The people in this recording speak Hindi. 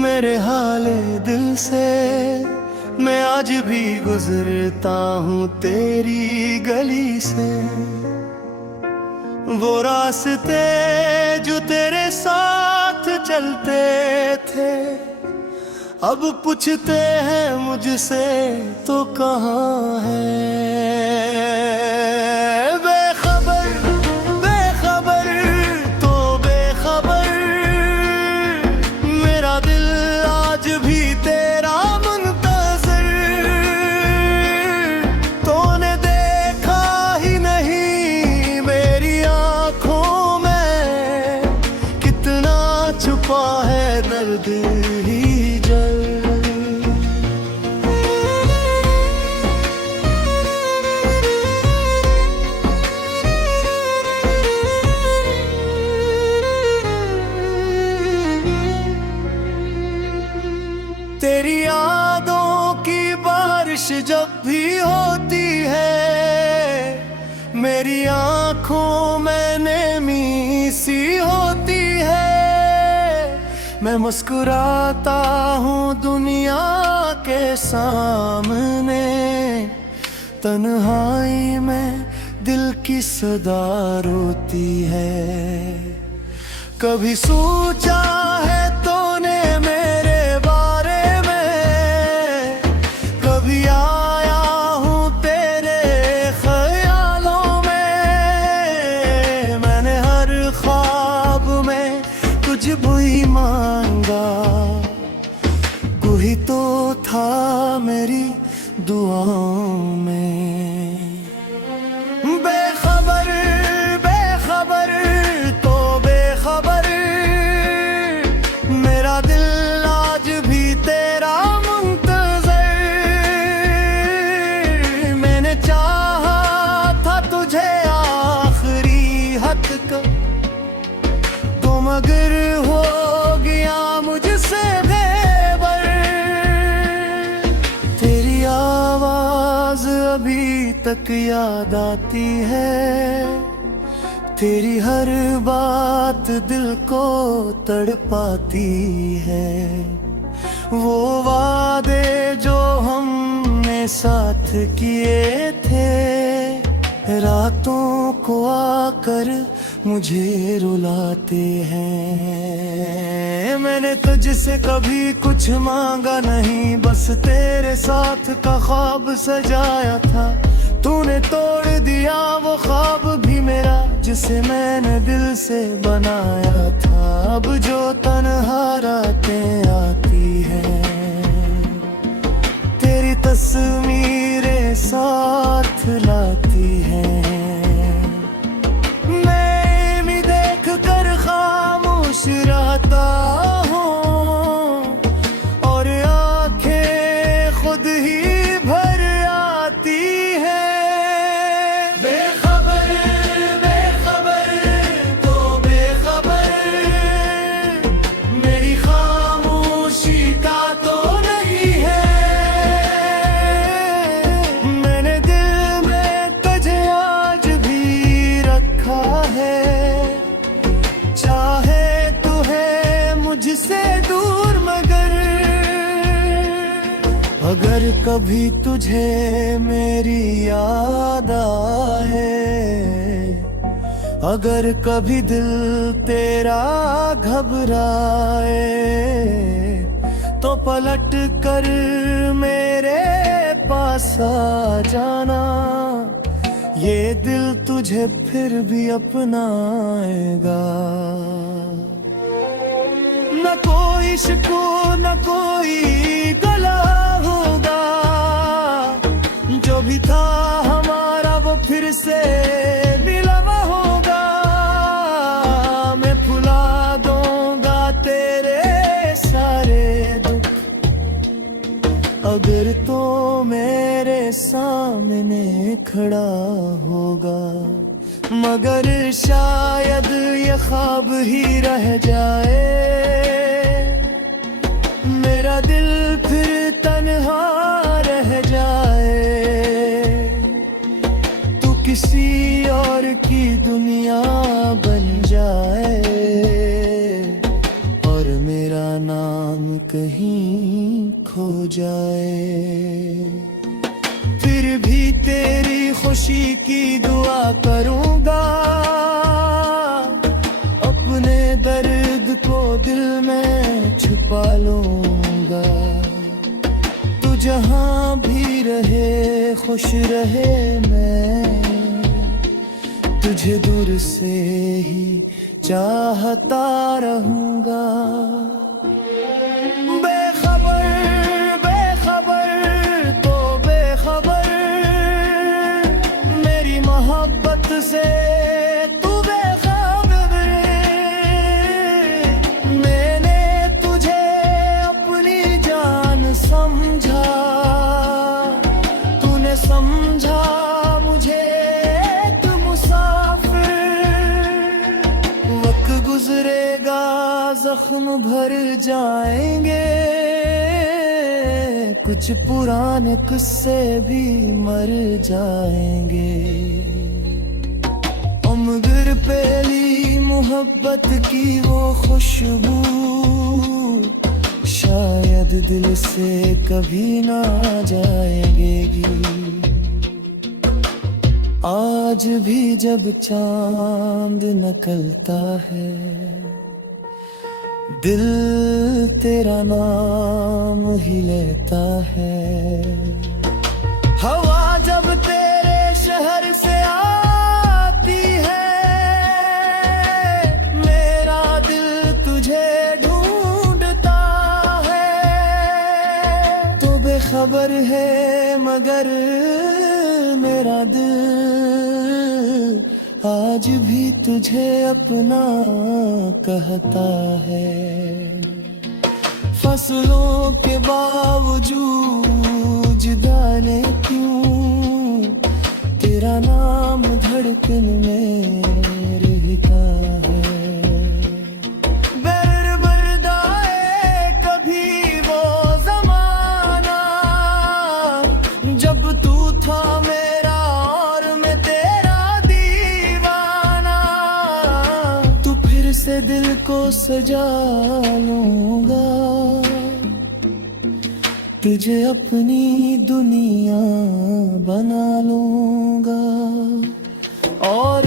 मेरे हाले दिल से मैं आज भी गुजरता हूँ तेरी गली से। वो रास्ते जो तेरे साथ चलते थे अब पूछते हैं मुझसे तो कहाँ है। बेखबर बेखबर तो बेखबर मेरा दिल आज भी तेरा मुंतज़िर। तूने देखा ही नहीं मेरी आँखों में कितना छुपा है दर्द ही जल। तेरी यादों की बारिश जब भी होती है मेरी आँखों में नमी सी होती है। मैं मुस्कुराता हूँ दुनिया के सामने तन्हाई में दिल की सदा रोती है। कभी सोचा है तूने मेरे बारे में, कभी आया हूँ तेरे ख्यालों में। मैंने हर ख्वाब में तुझको ही मांगा, तू ही तो था मेरी दुआओं में। बेखबर बेखबर तो बेखबर मेरा दिल आज भी तेरा मुंतज़िर। मैंने चाहा था तुझे आखिरी हद तक तो मगर हो गया मुझसे बेबर। तेरी आवाज अभी तक याद आती है, तेरी हर बात दिल को तड़पाती है। वो वादे जो हमने साथ किए थे रातों को आकर मुझे रुलाते हैं। मैंने तुझसे कभी कुछ मांगा नहीं, बस तेरे साथ का ख्वाब सजाया था। तूने तोड़ दिया वो ख्वाब भी मेरा जिसे मैंने दिल से बनाया था। अब जो तन्हा रातें आती हैं तेरी तस्वीरें साथ लाती हैं। मैं भी देख कर खामोश रहता हूँ और आंखें खुद ही भर आती है। मुझसे दूर मगर अगर कभी तुझे मेरी याद आए, अगर कभी दिल तेरा घबराए तो पलट कर मेरे पास आ जाना। ये दिल तुझे फिर भी अपनाएगा। न कोई शिकवा न कोई गला होगा, जो भी था हमारा वो फिर से मिलवा होगा। मैं भुला दूंगा तेरे सारे दुख अगर तो मेरे सामने खड़ा होगा। मगर शायद ये ख्वाब ही रह जाए, मेरा दिल फिर तन्हा रह जाए। तू किसी और की दुनिया बन जाए और मेरा नाम कहीं खो जाए। फिर भी तेरी खुशी की दुआ करूंगा, अपने दर्द को दिल में छुपा लूंगा। तू जहां भी रहे खुश रहे, मैं तुझे दूर से ही चाहता रहूंगा। बेखबर बेखबर तो बेखबर, मेरी मोहब्बत से तू बेखबर। मैंने तुझे अपनी जान समझा, तूने समझा मुझे एक मुसाफिर। वक्त गुजरेगा जख्म भर जाएंगे, कुछ पुराने किस्से भी मर जाएंगे। मगर पहली मोहब्बत की वो खुशबू शायद दिल से कभी ना जाएगी। आज भी जब चांद निकलता है, दिल तेरा नाम ही लेता है। हवा जब तेरे शहर से आती है, मेरा दिल तुझे ढूंढता है। तो बेखबर है मगर मेरा दिल आज भी तुझे अपना कहता है। फसलों के बावजूद जाने क्यों तेरा नाम धड़कन में रहता है। बर्दाए कभी वो जमाना जब तू था मेरा और मैं तेरा दीवाना। तू फिर से दिल को सजा लूंगा, तुझे अपनी दुनिया बना लूंगा। और